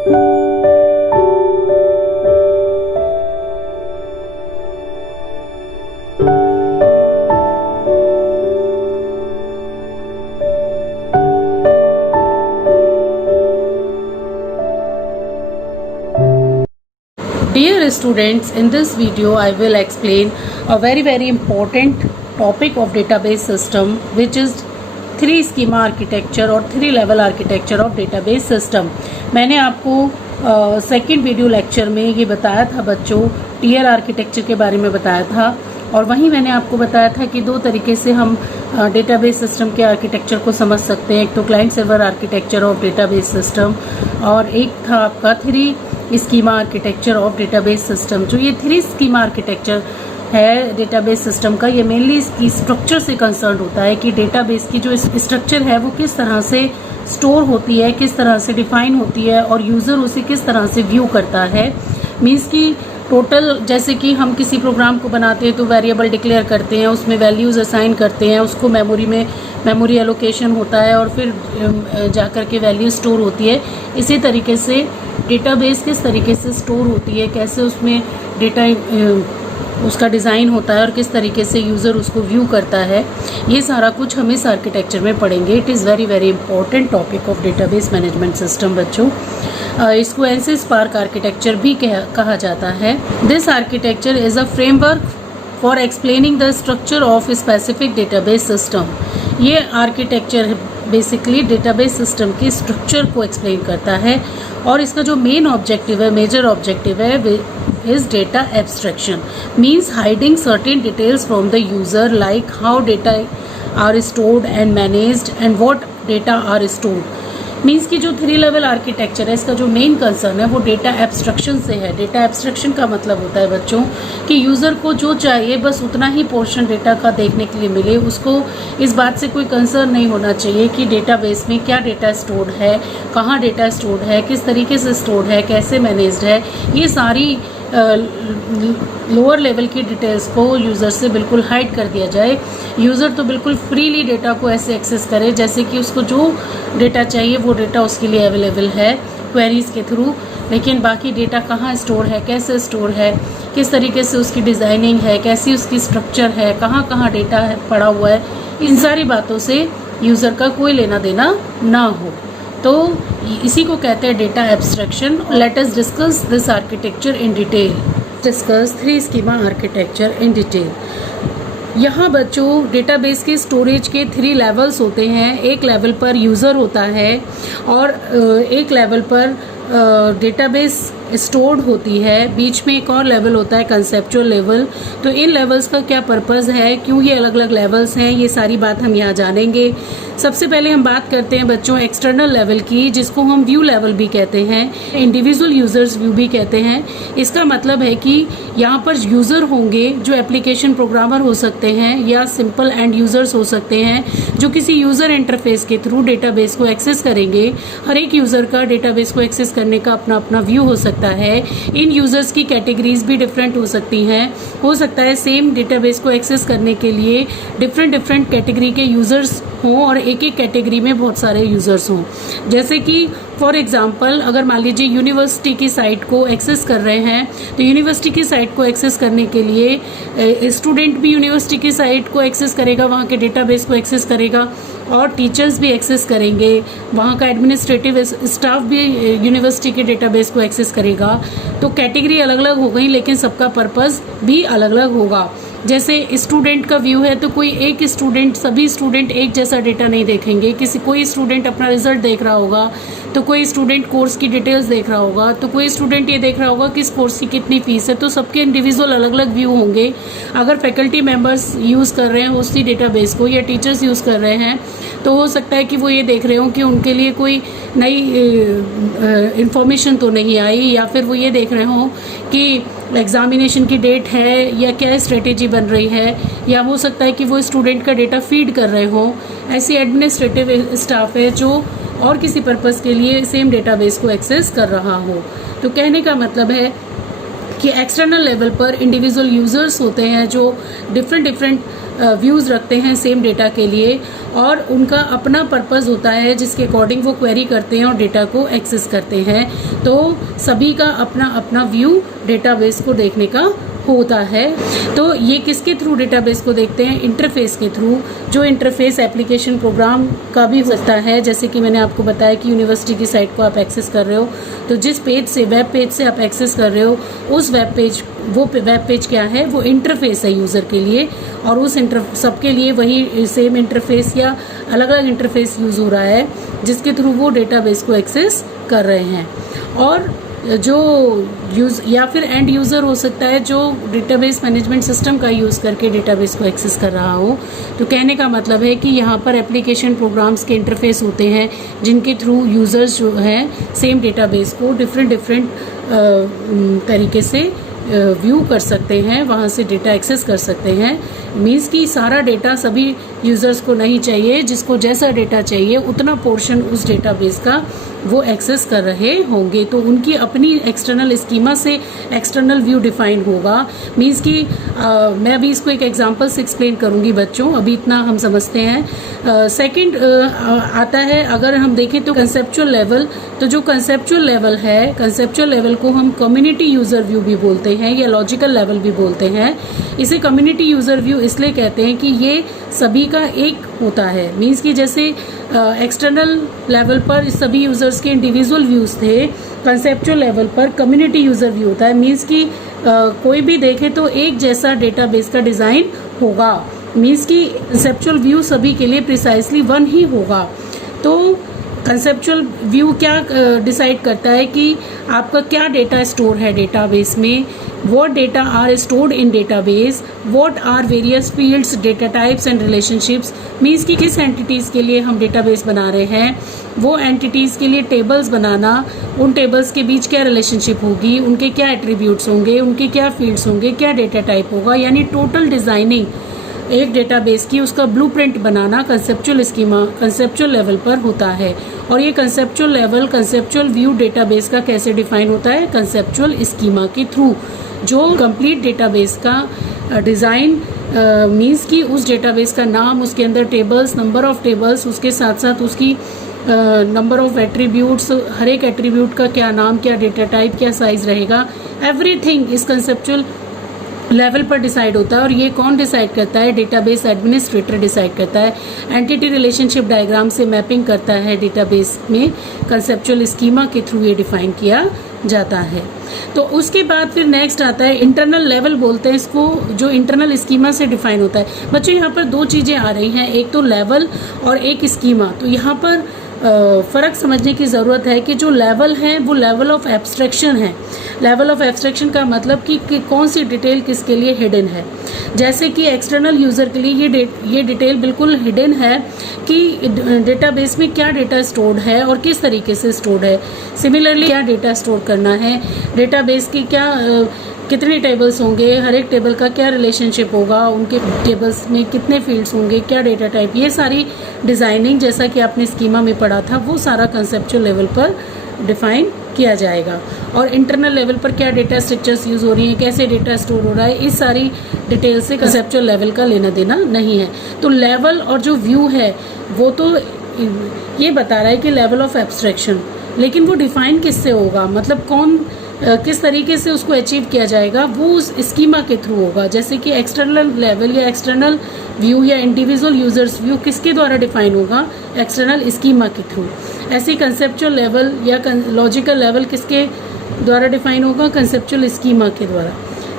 Dear students, in this video I will explain a very important topic of database system, which is 3 schema architecture और 3 level architecture of database system। मैंने आपको second video lecture में ये बताया था बच्चों, TL architecture के बारे में बताया था, और वहीं मैंने आपको बताया था कि 2 तरीके से हम डेटाबेस सिस्टम के आर्किटेक्चर को समझ सकते हैं। एक तो client server architecture of database system, और एक था आपका 3 schema architecture of database system. जो ये 3 स्कीमा आर्किटेक्चर है डेटाबेस सिस्टम का, ये मेनली इसकी स्ट्रक्चर से कंसर्न होता है कि डेटाबेस की जो स्ट्रक्चर है वो किस तरह से स्टोर होती है, किस तरह से डिफाइन होती है, और यूज़र उसे किस तरह से व्यू करता है। मीन्स कि टोटल, जैसे कि हम किसी प्रोग्राम को बनाते हैं तो वेरिएबल डिक्लेयर करते हैं, उसमें वैल्यूज़ असाइन करते हैं, उसको मेमोरी एलोकेशन होता है, और फिर जाकर के वैल्यू स्टोर होती है। इसी तरीके से डेटाबेस किस तरीके से स्टोर होती है, कैसे उसमें डेटा उसका डिज़ाइन होता है, और किस तरीके से यूज़र उसको व्यू करता है, ये सारा कुछ हम इस आर्किटेक्चर में पढ़ेंगे। It is very important topic of database management system बच्चों। इसको एनसी स्पार्क आर्किटेक्चर भी कहा जाता है। This architecture is a framework for explaining the structure of specific database system. ये आर्किटेक्चर बेसिकली डेटाबेस सिस्टम की स्ट्रक्चर को एक्सप्लेन करता है, और इसका जो मेन ऑब्जेक्टिव है, मेजर ऑब्जेक्टिव है, is data abstraction. Means hiding certain details from the user, like how data are stored and managed and what data are stored. Means की जो 3 लेवल आर्किटेक्चर है, इसका जो मेन कंसर्न है वो data abstraction से है। डेटा एब्स्ट्रैक्शन का मतलब होता है बच्चों कि यूज़र को जो चाहिए बस उतना ही पोर्शन डेटा का देखने के लिए मिले, उसको इस बात से कोई कंसर्न नहीं होना चाहिए कि डेटाबेस में क्या डेटा स्टोर्ड है, कहाँ डेटा स्टोर्ड है, किस तरीके से स्टोर्ड है, कैसे मैनेज्ड है। ये सारी लोअर लेवल की डिटेल्स को यूज़र से बिल्कुल हाइड कर दिया जाए। यूज़र तो बिल्कुल फ्रीली डेटा को ऐसे एक्सेस करे जैसे कि उसको जो डेटा चाहिए वो डेटा उसके लिए अवेलेबल है क्वेरीज़ के थ्रू, लेकिन बाकी डेटा कहाँ स्टोर है, कैसे स्टोर है, किस तरीके से उसकी डिज़ाइनिंग है, कैसी उसकी स्ट्रक्चर है, कहाँ कहाँ डेटा है पड़ा हुआ है, इन सारी बातों से यूज़र का कोई लेना देना ना हो। तो इसी को कहते हैं data abstraction. Let us discuss this architecture in detail. Discuss 3 schema architecture in detail. यहाँ बच्चों डेटाबेस के स्टोरेज के 3 लेवल्स होते हैं। एक लेवल पर यूज़र होता है, और एक लेवल पर डेटाबेस स्टोर्ड होती है। बीच में एक और लेवल होता है कंसेप्चुअल लेवल। तो इन लेवल्स का क्या पर्पज़ है, क्यों ये अलग अलग लेवल्स हैं, ये सारी बात हम यहाँ जानेंगे। सबसे पहले हम बात करते हैं बच्चों एक्सटर्नल लेवल की, जिसको हम व्यू लेवल भी कहते हैं, इंडिविजुअल यूजर्स व्यू भी कहते हैं। इसका मतलब है कि यहाँ पर यूज़र होंगे जो एप्लीकेशन प्रोग्रामर हो सकते हैं, या सिंपल एंड यूज़र्स हो सकते हैं जो किसी यूज़र इंटरफेस के थ्रू डेटाबेस को एक्सेस करेंगे। हर एक यूज़र का डेटाबेस को एक्सेस करने का अपना अपना व्यू हो सकता है। इन यूज़र्स की कैटेगरीज भी डिफरेंट हो सकती हैं। हो सकता है सेम डेटाबेस को एक्सेस करने के लिए डिफरेंट कैटेगरी के यूज़र्स हों, और एक एक कैटेगरी में बहुत सारे यूज़र्स हों। जैसे कि फॉर एग्जांपल, अगर मान लीजिए यूनिवर्सिटी की साइट को एक्सेस कर रहे हैं, तो यूनिवर्सिटी की साइट को एक्सेस करने के लिए स्टूडेंट भी यूनिवर्सिटी की साइट को एक्सेस करेगा, वहाँ के डेटाबेस को एक्सेस करेगा, और टीचर्स भी एक्सेस करेंगे, वहाँ का एडमिनिस्ट्रेटिव स्टाफ भी यूनिवर्सिटी के डेटाबेस को एक्सेस करेगा। तो कैटेगरी अलग अलग हो गई, लेकिन सबका पर्पज़ भी अलग अलग होगा। जैसे स्टूडेंट का व्यू है, तो कोई एक स्टूडेंट, सभी स्टूडेंट एक जैसा डेटा नहीं देखेंगे। कोई स्टूडेंट अपना रिजल्ट देख रहा होगा, तो कोई स्टूडेंट कोर्स की डिटेल्स देख रहा होगा, तो कोई स्टूडेंट ये देख रहा होगा कि इस कोर्स की कितनी फीस है। तो सबके इंडिविजुअल अलग अलग व्यू होंगे। अगर फैकल्टी मेंबर्स यूज़ कर रहे हैं उसी डेटाबेस को, या टीचर्स यूज़ कर रहे हैं, तो हो सकता है कि वो ये देख रहे हो कि उनके लिए कोई नई इंफॉर्मेशन तो नहीं आई, या फिर वो ये देख रहे हो कि एग्जामिनेशन की डेट है या क्या स्ट्रेटेजी बन रही है, या हो सकता है कि वो स्टूडेंट का डेटा फीड कर रहे हो। ऐसी एडमिनिस्ट्रेटिव स्टाफ है जो और किसी पर्पज़ के लिए सेम डेटाबेस को एक्सेस कर रहा हो। तो कहने का मतलब है कि एक्सटर्नल लेवल पर इंडिविजुअल यूजर्स होते हैं जो डिफरेंट व्यूज़ रखते हैं सेम डेटा के लिए, और उनका अपना पर्पस होता है जिसके अकॉर्डिंग वो क्वेरी करते हैं और डेटा को एक्सेस करते हैं। तो सभी का अपना अपना व्यू डेटाबेस को देखने का होता है। तो ये किसके थ्रू डेटाबेस को देखते हैं? इंटरफेस के थ्रू। जो इंटरफेस एप्लीकेशन प्रोग्राम का भी हो सकता है, जैसे कि मैंने आपको बताया कि यूनिवर्सिटी की साइट को आप एक्सेस कर रहे हो, तो जिस पेज से, वेब पेज से आप एक्सेस कर रहे हो, उस वेब पेज, वो वेब पेज क्या है? वो इंटरफेस है यूज़र के लिए, और उस सबके लिए वही सेम इंटरफेस या अलग अलग इंटरफेस यूज़ हो रहा है जिसके थ्रू वो डेटाबेस को एक्सेस कर रहे हैं। और जो या फिर एंड यूज़र हो सकता है जो डेटाबेस मैनेजमेंट सिस्टम का यूज़ करके डेटाबेस को एक्सेस कर रहा हो। तो कहने का मतलब है कि यहाँ पर एप्लीकेशन प्रोग्राम्स के इंटरफेस होते हैं जिनके थ्रू यूज़र्स जो हैं सेम डेटाबेस को डिफरेंट तरीके से व्यू कर सकते हैं, वहाँ से डेटा एक्सेस कर सकते हैं। मीन्स कि सारा डेटा सभी यूज़र्स को नहीं चाहिए, जिसको जैसा डेटा चाहिए उतना पोर्शन उस डेटाबेस का वो एक्सेस कर रहे होंगे। तो उनकी अपनी एक्सटर्नल स्कीमा से एक्सटर्नल व्यू डिफाइन होगा। मीन्स कि मैं अभी इसको एक एग्जांपल से एक्सप्लेन करूंगी बच्चों, अभी इतना हम समझते हैं। सेकंड आता है, अगर हम देखें तो कंसेप्चुअल लेवल। तो जो कंसेप्चुअल लेवल है, कंसेप्चुअल लेवल को हम कम्युनिटी यूज़र व्यू भी बोलते हैं या लॉजिकल लेवल भी बोलते हैं। इसे कम्युनिटी यूज़र व्यू इसलिए कहते हैं कि ये सभी का एक होता है। मीन्स कि जैसे एक्सटर्नल लेवल पर सभी यूज़र्स के इंडिविजुअल व्यूज़ थे, कंसेप्चुअल लेवल पर कम्युनिटी यूज़र व्यू होता है। मीन्स कि कोई भी देखे तो एक जैसा डेटाबेस का डिज़ाइन होगा। मीन्स कि कंसेप्चुअल व्यू सभी के लिए प्रिसाइसली वन ही होगा। तो कंसेप्चुअल व्यू क्या डिसाइड करता है कि आपका क्या डेटा स्टोर है डेटाबेस में, what data are stored in database, what are various fields, data types and relationships। Means कि किस एंटिटीज़ के लिए हम डेटाबेस बना रहे हैं, वो एंटिटीज़ के लिए टेबल्स बनाना, उन टेबल्स के बीच क्या रिलेशनशिप होगी, उनके क्या एट्रीब्यूट्स होंगे, उनके क्या फील्ड्स होंगे, क्या डेटा टाइप होगा, यानी टोटल डिज़ाइनिंग एक डेटाबेस की, उसका ब्लूप्रिंट बनाना कंसेप्चुअल स्कीमा, कंसेप्चुअल लेवल पर होता है। और ये conceptual level, conceptual view database का कैसे डिफाइन होता है? कंसेप्चुअल स्कीमा के थ्रू। जो कंप्लीट डेटाबेस का डिज़ाइन मीन्स कि उस डेटाबेस का नाम, उसके अंदर टेबल्स, नंबर ऑफ टेबल्स, उसके साथ साथ उसकी नंबर ऑफ एट्रीब्यूट्स, हर एक एट्रीब्यूट का क्या नाम, क्या डेटा टाइप, क्या साइज रहेगा, एवरीथिंग इस कंसेप्चुअल लेवल पर डिसाइड होता है। और ये कौन डिसाइड करता है? डेटाबेस एडमिनिस्ट्रेटर डिसाइड करता है। एंटिटी रिलेशनशिप डायग्राम से मैपिंग करता है डेटाबेस में, कंसेप्चुअल स्कीमा के थ्रू ये डिफाइन किया जाता है। तो उसके बाद फिर नेक्स्ट आता है इंटरनल लेवल, बोलते हैं इसको, जो इंटरनल स्कीमा से डिफाइन होता है। बच्चों यहाँ पर दो चीज़ें आ रही हैं, एक तो लेवल और एक स्कीमा। तो यहाँ पर फ़र्क समझने की ज़रूरत है कि जो लेवल है वो लेवल ऑफ एब्स्ट्रैक्शन है। लेवल ऑफ एब्स्ट्रैक्शन का मतलब कि कौन सी डिटेल किसके लिए हिडन है। जैसे कि एक्सटर्नल यूज़र के लिए ये डिटेल बिल्कुल हिडन है कि डेटाबेस में क्या डेटा स्टोर्ड है और किस तरीके से स्टोर्ड है। सिमिलरली क्या डेटा स्टोर करना है, डेटाबेस की क्या कितने टेबल्स होंगे, हर एक टेबल का क्या रिलेशनशिप होगा, उनके टेबल्स में कितने फील्ड्स होंगे, क्या डेटा टाइप, ये सारी डिज़ाइनिंग जैसा कि आपने स्कीमा में पढ़ा था वो सारा कंसेप्चुअल लेवल पर डिफाइन किया जाएगा। और इंटरनल लेवल पर क्या डेटा स्ट्रक्चर्स यूज़ हो रही हैं, कैसे डेटा स्टोर हो रहा है, इस सारी डिटेल से कंसेप्चुअल लेवल का लेना देना नहीं है। तो लेवल और जो व्यू है वो तो ये बता रहा है कि लेवल ऑफ एब्स्ट्रैक्शन, लेकिन वो डिफाइन किससे होगा, मतलब कौन किस तरीके से उसको अचीव किया जाएगा, वो उस स्कीमा के थ्रू होगा। जैसे कि एक्सटर्नल लेवल या एक्सटर्नल व्यू या इंडिविजुअल यूजर्स व्यू किसके द्वारा डिफाइन होगा? एक्सटर्नल स्कीमा के थ्रू। ऐसे कंसेप्चुअल लेवल या लॉजिकल लेवल किसके द्वारा डिफाइन होगा? कंसेप्चुअल स्कीमा के द्वारा।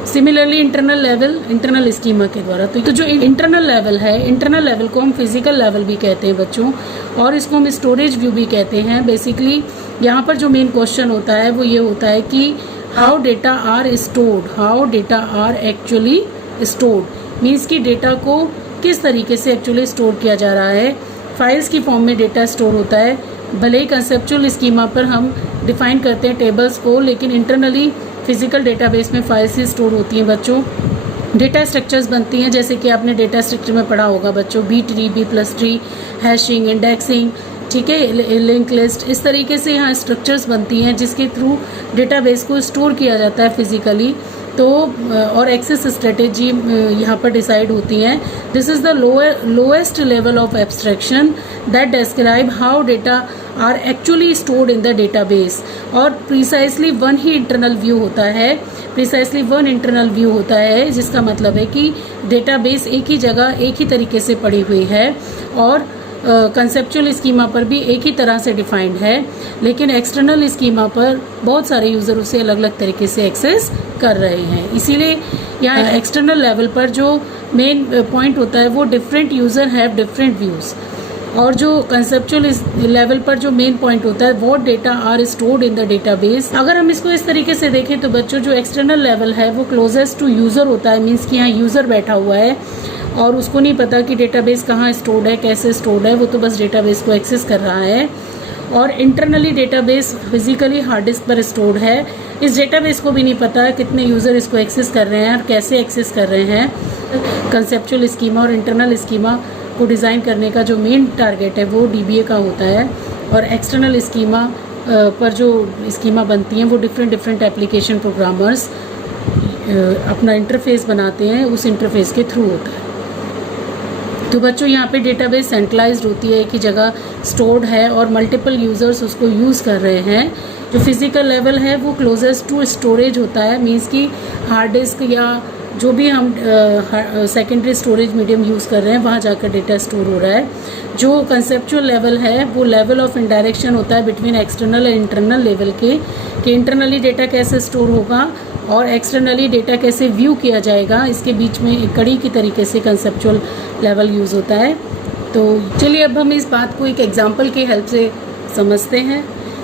Similarly internal level internal schema के द्वारा। तो जो इंटरनल लेवल है, इंटरनल लेवल को हम फिजिकल लेवल भी कहते हैं बच्चों, और इसको हम स्टोरेज व्यू भी कहते हैं। बेसिकली यहाँ पर जो मेन क्वेश्चन होता है वो ये होता है कि how data are stored, how data are actually stored. Means कि डेटा को किस तरीके से एक्चुअली स्टोर किया जा रहा है। फाइल्स की फॉर्म में डेटा स्टोर होता है। भले ही कंसेप्चुअल स्कीमा पर हम डिफाइन करते हैं टेबल्स को, लेकिन इंटरनली फिजिकल डेटाबेस में फाइल्स ही स्टोर होती हैं बच्चों। डेटा स्ट्रक्चर्स बनती हैं, जैसे कि आपने डेटा स्ट्रक्चर में पढ़ा होगा बच्चों, B tree, B plus tree, hashing, indexing, ठीक है, लिंक लिस्ट, इस तरीके से यहाँ स्ट्रक्चर्स बनती हैं जिसके थ्रू डेटाबेस को स्टोर किया जाता है फिजिकली। तो और एक्सेस स्ट्रेटेजी यहाँ पर डिसाइड होती हैं। This is the lowest level of abstraction that describe how data are actually stored in the database. और प्रिसाइसली वन इंटरनल व्यू होता है, जिसका मतलब है कि डेटाबेस एक ही जगह एक ही तरीके से पड़ी हुई है और कंसेप्चुअल स्कीमा पर भी एक ही तरह से डिफाइंड है, लेकिन एक्सटर्नल स्कीमा पर बहुत सारे यूज़र उसे अलग अलग तरीके से एक्सेस कर रहे हैं। इसीलिए यहाँ एक्सटर्नल लेवल पर जो मेन पॉइंट होता है वो different user have different views, और जो कंसेप्चुअल लेवल पर जो मेन पॉइंट होता है वो data are stored in the database. अगर हम इसको इस तरीके से देखें तो बच्चों जो एक्सटर्नल लेवल है वो क्लोजेस्ट टू यूज़र होता है, मीन्स कि यहाँ यूज़र बैठा हुआ है और उसको नहीं पता कि डेटाबेस कहाँ स्टोर्ड है, कैसे स्टोर्ड है, वो तो बस डेटाबेस को एक्सेस कर रहा है। और internally database physically hard disk पर स्टोर्ड है, इस डेटाबेस को भी नहीं पता कितने यूज़र इसको एक्सेस कर रहे हैं और कैसे एक्सेस कर रहे हैं। कंसेप्चुअल स्कीमा और इंटरनल स्कीमा को डिज़ाइन करने का जो मेन टारगेट है वो DBA का होता है, और एक्सटर्नल स्कीमा पर जो स्कीमा बनती हैं वो डिफरेंट एप्लीकेशन प्रोग्रामर्स अपना इंटरफेस बनाते हैं, उस इंटरफेस के थ्रू होता है। तो बच्चों यहाँ पे डेटाबेस सेंट्रलाइज्ड होती है, एक ही जगह स्टोर्ड है और मल्टीपल यूज़र्स उसको यूज़ कर रहे हैं। जो फिजिकल लेवल है वो क्लोजेस्ट टू स्टोरेज होता है, मीन्स कि हार्ड डिस्क या जो भी हम सेकेंडरी स्टोरेज मीडियम यूज़ कर रहे हैं वहाँ जाकर डेटा स्टोर हो रहा है। जो कंसेप्चुअल लेवल है वो लेवल ऑफ इंडायरेक्शन होता है बिटवीन एक्सटर्नल और इंटरनल लेवल के, कि इंटरनली डेटा कैसे स्टोर होगा और एक्सटर्नली डेटा कैसे व्यू किया जाएगा, इसके बीच में एक कड़ी की तरीके से कंसेप्चुअल लेवल यूज़ होता है। तो चलिए अब हम इस बात को एक एग्जांपल की हेल्प से समझते हैं।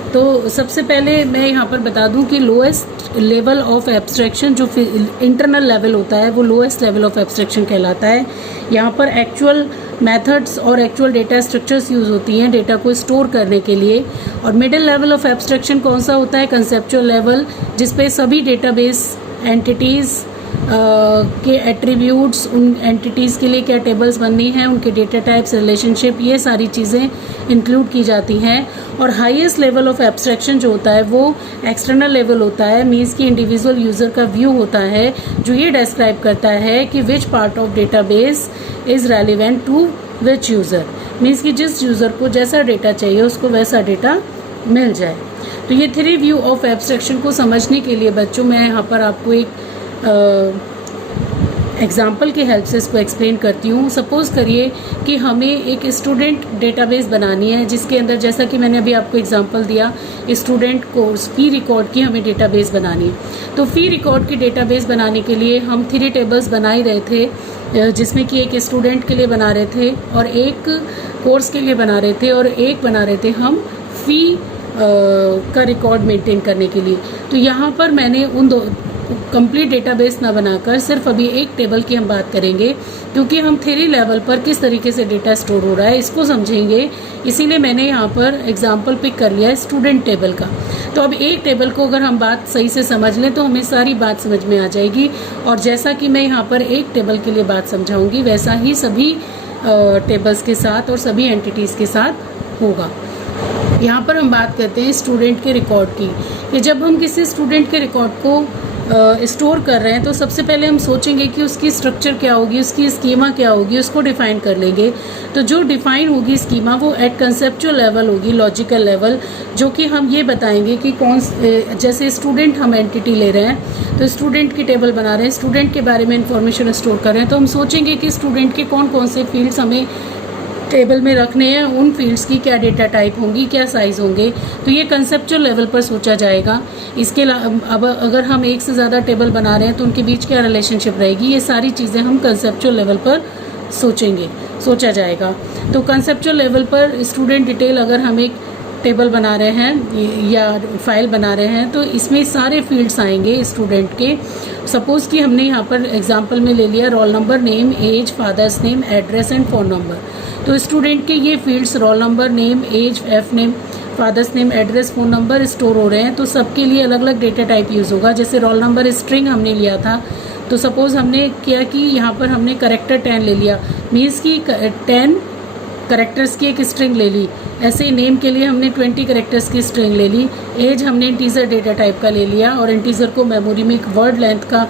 तो सबसे पहले मैं यहाँ पर बता दूँ कि लोएस्ट लेवल ऑफ एब्स्ट्रैक्शन जो इंटरनल लेवल होता है वो लोएस्ट लेवल ऑफ एब्स्ट्रैक्शन कहलाता है। यहाँ पर एक्चुअल मेथड्स और एक्चुअल डेटा स्ट्रक्चर्स यूज़ होती हैं डेटा को स्टोर करने के लिए। और मिडिल लेवल ऑफ एब्स्ट्रैक्शन कौन सा होता है? कंसेप्चुअल लेवल, जिसपे सभी डेटाबेस एंटिटीज़ के एट्रीब्यूट्स, उन एंटिटीज़ के लिए क्या टेबल्स बननी हैं, उनके डेटा टाइप्स, रिलेशनशिप, ये सारी चीज़ें इंक्लूड की जाती हैं। और हाईएस्ट लेवल ऑफ एब्स्ट्रैक्शन जो होता है वो एक्सटर्नल लेवल होता है, मीन्स कि इंडिविजुअल यूज़र का व्यू होता है जो ये डिस्क्राइब करता है कि which part of database is relevant to which user, means कि जिस यूज़र को जैसा डेटा चाहिए उसको वैसा डेटा मिल जाए। तो ये थ्री व्यू ऑफ एब्स्ट्रैक्शन को समझने के लिए बच्चों मैं यहाँ पर आपको एक एग्जाम्पल की हेल्प से इसको एक्सप्लेन करती हूँ। सपोज़ करिए कि हमें एक स्टूडेंट डेटाबेस बनानी है जिसके अंदर, जैसा कि मैंने अभी आपको एग्जांपल दिया, स्टूडेंट कोर्स फी रिकॉर्ड की हमें डेटाबेस बनानी है। तो फी रिकॉर्ड की डेटाबेस बनाने के लिए हम 3 टेबल्स बना ही रहे थे, जिसमें कि एक स्टूडेंट के लिए बना रहे थे और एक कोर्स के लिए बना रहे थे और एक बना रहे थे हम फ़ी का रिकॉर्ड मेंटेन करने के लिए। तो यहाँ पर मैंने उन दो कंप्लीट डेटाबेस ना बनाकर सिर्फ अभी एक टेबल की हम बात करेंगे, क्योंकि हम 3 लेवल पर किस तरीके से डेटा स्टोर हो रहा है इसको समझेंगे। इसीलिए मैंने यहाँ पर एग्जांपल पिक कर लिया है स्टूडेंट टेबल का। तो अब एक टेबल को अगर हम बात सही से समझ लें तो हमें सारी बात समझ में आ जाएगी, और जैसा कि मैं यहाँ पर एक टेबल के लिए बात समझाऊंगी वैसा ही सभी टेबल्स के साथ और सभी एंटिटीज़ के साथ होगा। यहाँ पर हम बात करते हैं स्टूडेंट के रिकॉर्ड की, कि जब हम किसी स्टूडेंट के रिकॉर्ड को स्टोर कर रहे हैं तो सबसे पहले हम सोचेंगे कि उसकी स्ट्रक्चर क्या होगी, उसकी स्कीमा क्या होगी, उसको डिफ़ाइन कर लेंगे। तो जो डिफ़ाइन होगी स्कीमा वो एट कंसेप्चुअल लेवल होगी, लॉजिकल लेवल, जो कि हम ये बताएंगे कि कौन, जैसे स्टूडेंट हम एंटिटी ले रहे हैं तो स्टूडेंट की टेबल बना रहे हैं, स्टूडेंट के बारे में इंफॉर्मेशन स्टोर कर रहे हैं, तो हम सोचेंगे कि स्टूडेंट के कौन कौन से फील्ड्स हमें टेबल में रखने हैं, उन फील्ड्स की क्या डेटा टाइप होंगी, क्या साइज़ होंगे। तो ये कंसेप्चुअल लेवल पर सोचा जाएगा। इसके अब अगर हम एक से ज़्यादा टेबल बना रहे हैं तो उनके बीच क्या रिलेशनशिप रहेगी, ये सारी चीज़ें हम कंसेप्चुअल लेवल पर सोचा जाएगा। तो कंसेप्चुअल लेवल पर स्टूडेंट डिटेल अगर हम एक टेबल बना रहे हैं या फाइल बना रहे हैं तो इसमें सारे फील्ड्स आएंगे स्टूडेंट के। सपोज़ कि हमने यहाँ पर एग्जांपल में ले लिया roll number, name, age, father's name, address and phone number. तो स्टूडेंट के ये fields roll number, name, age, F name, father's name, address, phone number store हो रहे हैं। तो सबके लिए अलग अलग डेटा टाइप यूज़ होगा। जैसे रोल नंबर स्ट्रिंग हमने लिया था, तो सपोज़ हमने किया कि यहाँ पर हमने करेक्टर 10 ले लिया, मीन्स कि 10 करेक्टर्स की एक स्ट्रिंग ले ली। ऐसे ही नेम के लिए हमने 20 करेक्टर्स की स्ट्रिंग ले ली। एज हमने इंटीजर डेटा टाइप का ले लिया और इंटीजर को मेमोरी में एक वर्ड लेंथ का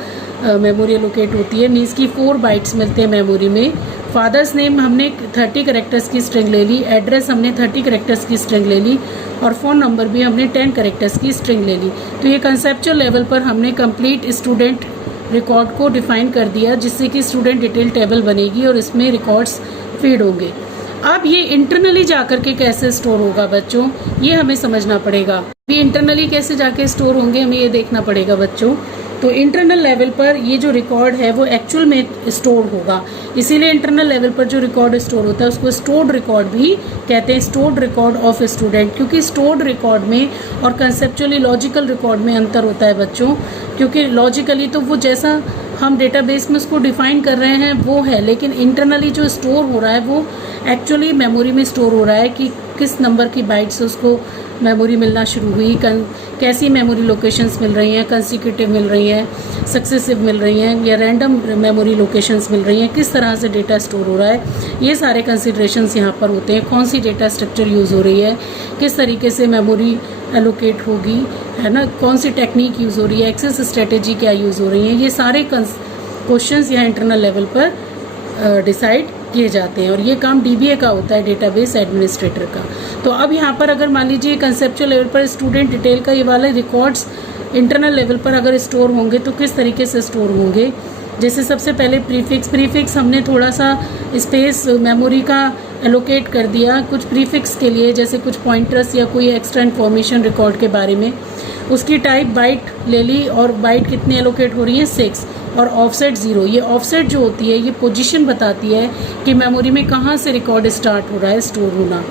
मेमोरी एलोकेट होती है, मीन्स की 4 बाइट्स मिलते हैं मेमोरी में। फादर्स नेम हमने 30 करेक्टर्स की स्ट्रिंग ले ली। एड्रेस हमने 30 करेक्टर्स की स्ट्रिंग ले ली और फ़ोन नंबर भी हमने 10 करेक्टर्स की स्ट्रिंग ले ली। तो ये कंसेप्चुअल लेवल पर हमने कंप्लीट स्टूडेंट रिकॉर्ड को डिफाइन कर दिया, जिससे कि स्टूडेंट डिटेल टेबल बनेगी और इसमें रिकॉर्ड्स फीड होंगे। अब ये इंटरनली जाकर के कैसे स्टोर होगा बच्चों, ये हमें समझना पड़ेगा। ये इंटरनली कैसे जाके स्टोर होंगे हमें ये देखना पड़ेगा बच्चों। तो इंटरनल लेवल पर ये जो रिकॉर्ड है वो एक्चुअल में स्टोर होगा, इसीलिए इंटरनल लेवल पर जो रिकॉर्ड स्टोर होता है उसको स्टोर्ड रिकॉर्ड भी कहते हैं, स्टोर्ड रिकॉर्ड ऑफ स्टूडेंट। क्योंकि स्टोर्ड रिकॉर्ड में और कंसेप्चुअली लॉजिकल रिकॉर्ड में अंतर होता है बच्चों। क्योंकि लॉजिकली तो वो जैसा हम डेटाबेस में उसको डिफाइन कर रहे हैं वो है, लेकिन इंटरनली जो स्टोर हो रहा है वो एक्चुअली मेमोरी में स्टोर हो रहा है कि किस नंबर की बाइट्स उसको मेमोरी मिलना शुरू हुई, कैसी मेमोरी लोकेशंस मिल रही हैं, कंसेक्यूटिव मिल रही हैं, सक्सेसिव मिल रही हैं या रैंडम मेमोरी लोकेशंस मिल रही हैं, किस तरह से डेटा स्टोर हो रहा है, ये सारे कंसिडरेशंस यहाँ पर होते हैं। कौन सी डेटा स्ट्रक्चर यूज़ हो रही है, किस तरीके से मेमोरी एलोकेट होगी, है ना, कौन सी टेक्निक यूज़ हो रही है, एक्सेस स्ट्रेटेजी क्या यूज़ हो रही है, ये सारे क्वेश्चंस यहाँ इंटरनल लेवल पर डिसाइड किए जाते हैं और ये काम डीबीए का होता है, डेटाबेस एडमिनिस्ट्रेटर का। तो अब यहाँ पर अगर मान लीजिए कंसेप्चुअल लेवल पर स्टूडेंट डिटेल का ये वाले रिकॉर्ड्स इंटरनल लेवल पर अगर स्टोर होंगे तो किस तरीके से स्टोर होंगे। जैसे सबसे पहले प्रीफिक्स हमने थोड़ा सा स्पेस मेमोरी का एलोकेट कर दिया कुछ प्रीफिक्स के लिए, जैसे कुछ पॉइंटर्स या कोई एक्स्ट्रा इन्फॉर्मेशन रिकॉर्ड के बारे में। उसकी टाइप बाइट ले ली और बाइट कितनी एलोकेट हो रही है 6 और ऑफसेट 0। ये ऑफसेट जो होती है ये पोजीशन बताती है कि मेमोरी में कहाँ से रिकॉर्ड स्टार्ट हो रहा है स्टोर होना।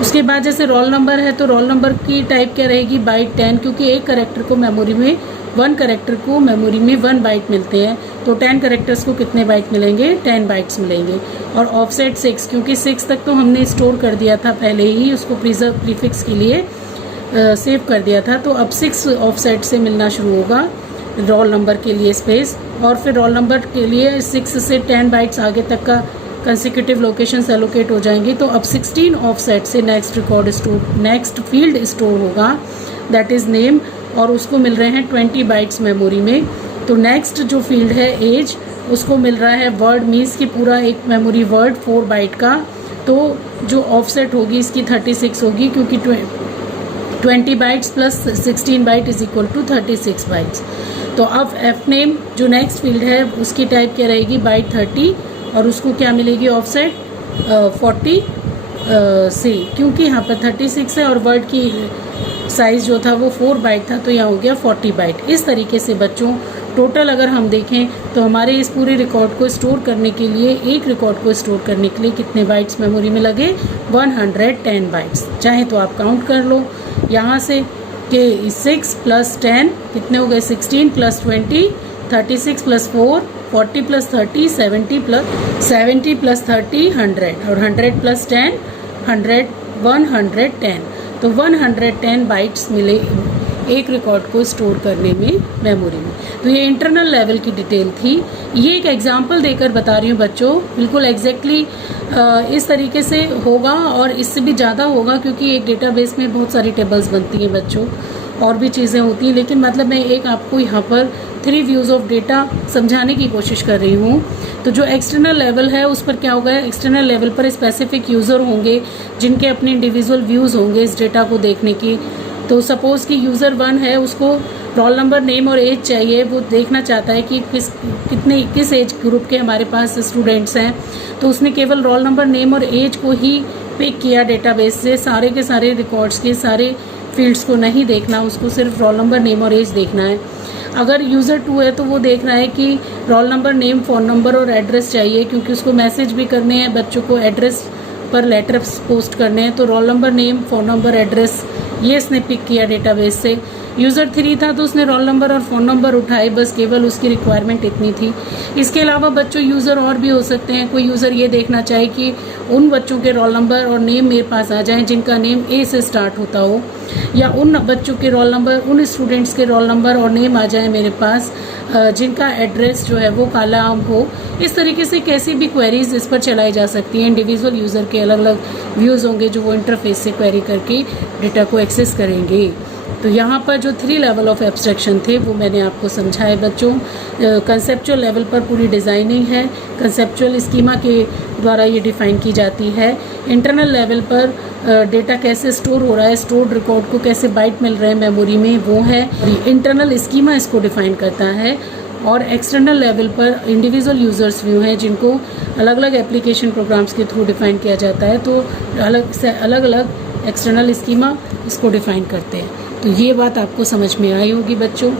उसके बाद जैसे रोल नंबर है तो रोल नंबर की टाइप क्या रहेगी बाइट 10, क्योंकि एक करेक्टर को मेमोरी में 1 करेक्टर को मेमोरी में 1 बाइट मिलते हैं, तो 10 करेक्टर्स को कितने बाइट मिलेंगे 10 बाइट्स मिलेंगे। और ऑफसेट 6, क्योंकि 6 तक तो हमने स्टोर कर दिया था पहले ही, उसको प्रीफिक्स के लिए सेव कर दिया था, तो अब 6 ऑफसेट से मिलना शुरू होगा रोल नंबर के लिए स्पेस। और फिर रोल नंबर के लिए 6 से 10 बाइट्स आगे तक का कंसेक्यूटिव लोकेशंस एलोकेट हो जाएंगी। तो अब 16 ऑफसेट से नेक्स्ट फील्ड स्टोर होगा, दैट इज़ नेम, और उसको मिल रहे हैं 20 बाइट्स मेमोरी में। तो नेक्स्ट जो फील्ड है एज, उसको मिल रहा है वर्ड, मीन्स कि पूरा एक मेमोरी वर्ड 4 बाइट का। तो जो ऑफसेट होगी इसकी 36 होगी, क्योंकि 20 bytes plus 16 byte is equal to 36 bytes. तो अब एफ नेम जो नेक्स्ट फील्ड है उसकी टाइप क्या रहेगी बाइट 30 और उसको क्या मिलेगी ऑफसेट 40 से, क्योंकि यहाँ पर 36 है और वर्ड की साइज़ जो था वो 4 बाइट था, तो यहाँ हो गया 40 बाइट। इस तरीके से बच्चों टोटल अगर हम देखें तो हमारे इस पूरे रिकॉर्ड को स्टोर करने के लिए, एक रिकॉर्ड को स्टोर करने के लिए कितने बाइट्स मेमोरी में लगे 110 बाइट्स। चाहे तो आप काउंट कर लो यहाँ से कि 6 प्लस 10 कितने हो गए 16 प्लस 20 36 प्लस 4 40 प्लस 30 70 प्लस 30 100 और 100 प्लस 10 110। तो 110 बाइट्स मिले एक रिकॉर्ड को स्टोर करने में मेमोरी में। तो ये इंटरनल लेवल की डिटेल थी। ये एक एग्जांपल देकर बता रही हूँ बच्चों, बिल्कुल एग्जैक्टली इस तरीके से होगा और इससे भी ज़्यादा होगा, क्योंकि एक डेटाबेस में बहुत सारी टेबल्स बनती हैं बच्चों, और भी चीज़ें होती हैं, लेकिन मतलब मैं एक आपको यहाँ पर 3 व्यूज़ ऑफ डेटा समझाने की कोशिश कर रही हूँ। तो जो एक्सटर्नल लेवल है उस पर क्या होगा, एक्सटर्नल लेवल पर स्पेसिफिक यूज़र होंगे जिनके अपने इंडिविजुअल व्यूज़ होंगे इस डेटा को देखने की। तो सपोज़ कि यूज़र 1 है, उसको रोल नंबर नेम और एज चाहिए, वो देखना चाहता है कि किस एज ग्रुप के हमारे पास स्टूडेंट्स हैं, तो उसने केवल रोल नंबर नेम और एज को ही पिक किया डेटाबेस से, सारे के सारे रिकॉर्ड्स के सारे फील्ड्स को नहीं देखना, उसको सिर्फ रोल नंबर नेम और एज देखना है। अगर यूज़र 2 है तो वो देख रहा है कि role number name phone number और एड्रेस चाहिए, क्योंकि उसको मैसेज भी करने हैं, बच्चों को एड्रेस पर लेटर्स पोस्ट करने हैं, तो role number name phone number address ये इसने पिक किया डेटाबेस से। यूज़र 3 था तो उसने रोल नंबर और फ़ोन नंबर उठाए, बस केवल उसकी रिक्वायरमेंट इतनी थी। इसके अलावा बच्चों यूज़र और भी हो सकते हैं। कोई यूज़र ये देखना चाहे कि उन बच्चों के रोल नंबर और नेम मेरे पास आ जाएं जिनका नेम ए से स्टार्ट होता हो, या उन बच्चों के रोल नंबर, उन स्टूडेंट्स के रोल नंबर और नेम आ जाए मेरे पास जिनका एड्रेस जो है वो काला आम हो। इस तरीके से कैसी भी क्वेरीज इस पर चलाई जा सकती हैं। इंडिविजुअल यूज़र के अलग अलग व्यूज़ होंगे जो वो इंटरफेस से क्वेरी करके डेटा को एक्सेस करेंगे। तो यहाँ पर जो 3 लेवल ऑफ एब्स्ट्रैक्शन थे वो मैंने आपको समझाए बच्चों। कंसेप्चुअल लेवल पर पूरी डिज़ाइनिंग है, कंसेप्चुअल स्कीमा के द्वारा ये डिफ़ाइन की जाती है। इंटरनल लेवल पर डेटा कैसे स्टोर हो रहा है, स्टोर्ड रिकॉर्ड को कैसे बाइट मिल रहे हैं मेमोरी में, वो है इंटरनल स्कीमा इसको डिफ़ाइन करता है। और एक्सटर्नल लेवल पर इंडिविजुअल यूज़र्स व्यू हैं जिनको अलग अलग एप्लीकेशन प्रोग्राम्स के थ्रू डिफ़ाइन किया जाता है, तो अलग अलग एक्सटर्नल स्कीमा इसको डिफ़ाइन करते हैं। तो ये बात आपको समझ में आई होगी बच्चों।